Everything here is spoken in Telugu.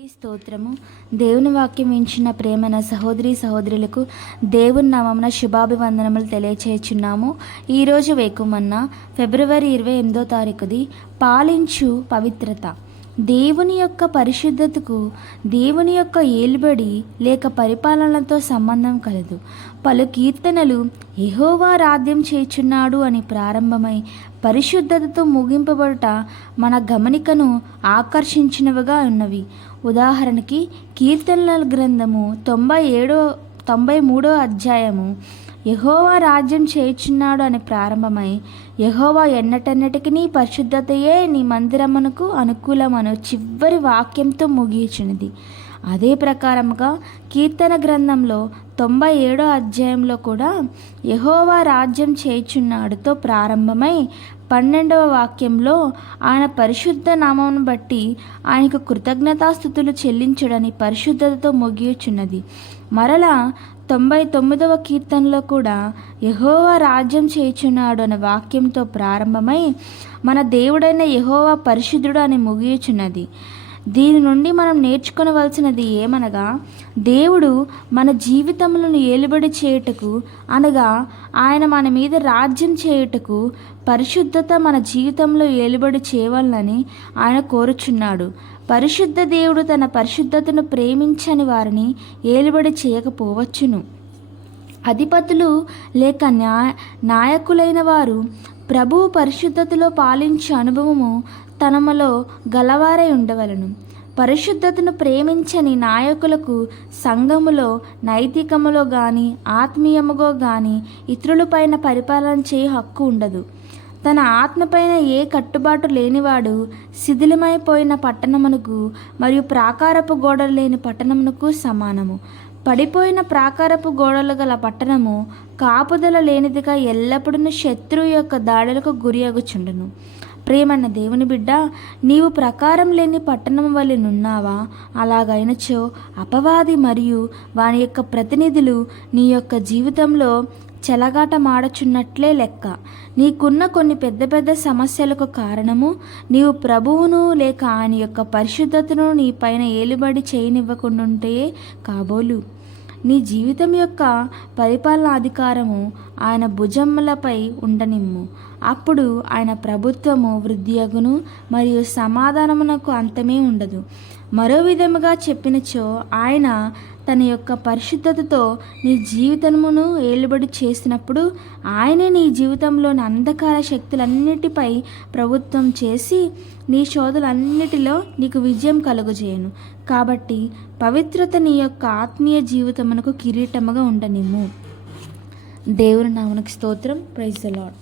ఈ స్తోత్రము. దేవుని వాక్యం వించిన ప్రేమైన సహోదరి సహోదరులకు దేవుని నామమున శుభాభివందనములు తెలియచేయుచున్నాము. ఈరోజు వేకుమన్న ఫిబ్రవరి 28వ తారీఖుది పాలించు పవిత్రత. దేవుని యొక్క పరిశుద్ధతకు దేవుని యొక్క ఏలుబడి లేక పరిపాలనతో సంబంధం కలదు. పలు కీర్తనలు యెహోవా రాజ్యం చేయుచున్నాడు అని ప్రారంభమై పరిశుద్ధతతో ముగింపబడుట మన గమనికను ఆకర్షించినవిగా ఉన్నవి. ఉదాహరణకి కీర్తనల గ్రంథము 93వ అధ్యాయము యెహోవా రాజ్యం చేయుచున్నాడు అని ప్రారంభమై యెహోవా ఎన్నటెన్నటికి నీ పరిశుద్ధతయే నీ మందిరమునకు అనుకూలమను చివరి వాక్యంతో ముగియుచున్నది. అదే ప్రకారముగా కీర్తన గ్రంథంలో 97వ అధ్యాయంలో కూడా యెహోవా రాజ్యం చేయుచున్నాడుతో ప్రారంభమై 12వ వాక్యంలో ఆయన పరిశుద్ధ నామమును బట్టి ఆయనకు కృతజ్ఞతాస్తుతులు చెల్లించుడని పరిశుద్ధతతో ముగియుచున్నది. మరలా 99వ కీర్తనలో కూడా యెహోవా రాజ్యం చేయుచున్నాడు అనే వాక్యంతో ప్రారంభమై మన దేవుడైన యెహోవా పరిశుద్ధుడు అని ముగియుచున్నది. దీని నుండి మనం నేర్చుకోవలసినది ఏమనగా, దేవుడు మన జీవితములను ఏలుబడి చేయుటకు అనగా ఆయన మన మీద రాజ్యం చేయుటకు పరిశుద్ధత మన జీవితంలో ఏలుబడి చేయవాలని ఆయన కోరుచున్నాడు. పరిశుద్ధ దేవుడు తన పరిశుద్ధతను ప్రేమించని వారిని ఏలుబడి చేయకపోవచ్చును. అధిపతులు లేక నాయకులైన వారు ప్రభువు పరిశుద్ధతలో పాలించే అనుభవము తనములో గలవారై ఉండవలను. పరిశుద్ధతను ప్రేమించని నాయకులకు సంఘములో నైతికములో కానీ ఆత్మీయముగా కానీ ఇతరులపైన పరిపాలన చేయ హక్కు ఉండదు. తన ఆత్మపైన ఏ కట్టుబాటు లేనివాడు శిథిలమైపోయిన పట్టణమునకు మరియు ప్రాకారపు గోడలు లేని పట్టణమునకు సమానము. పడిపోయిన ప్రాకారపు గోడలు గల పట్టణము కాపుదల లేనిదిగా ఎల్లప్పుడూ శత్రువు యొక్క దాడులకు గురియగుచుండును. ప్రేమన్న దేవుని బిడ్డ, నీవు ప్రకారం లేని పట్టణం వలె నున్నావా? అలాగైనచో అపవాది మరియు వాని యొక్క ప్రతినిధులు నీ యొక్క జీవితంలో చెలగాట మాడచున్నట్లే లెక్క. నీకున్న కొన్ని పెద్ద పెద్ద సమస్యలకు కారణము నీవు ప్రభువును లేక ఆయన యొక్క పరిశుద్ధతను నీ పైన ఏలుబడి చేయనివ్వకుండుంటే కాబోలు. నీ జీవితం యొక్క పరిపాలన అధికారము ఆయన భుజములపై ఉండనిమ్ము. అప్పుడు ఆయన ప్రభుత్వము వృద్ధియగును మరియు సమాధానమునకు అంతమే ఉండదు. మరో విధముగా చెప్పినచో, ఆయన తన యొక్క పరిశుద్ధతతో నీ జీవితమును ఏలుబడి చేసినప్పుడు ఆయనే నీ జీవితంలోని అంధకార శక్తులన్నిటిపై ప్రభుత్వం చేసి నీ శోధలన్నిటిలో నీకు విజయం కలుగజేయను. కాబట్టి పవిత్రత నీ యొక్క ఆత్మీయ జీవితమునకు కిరీటముగా ఉండనిమ్ము. దేవుని నామమునకు స్తోత్రం. Praise the lord.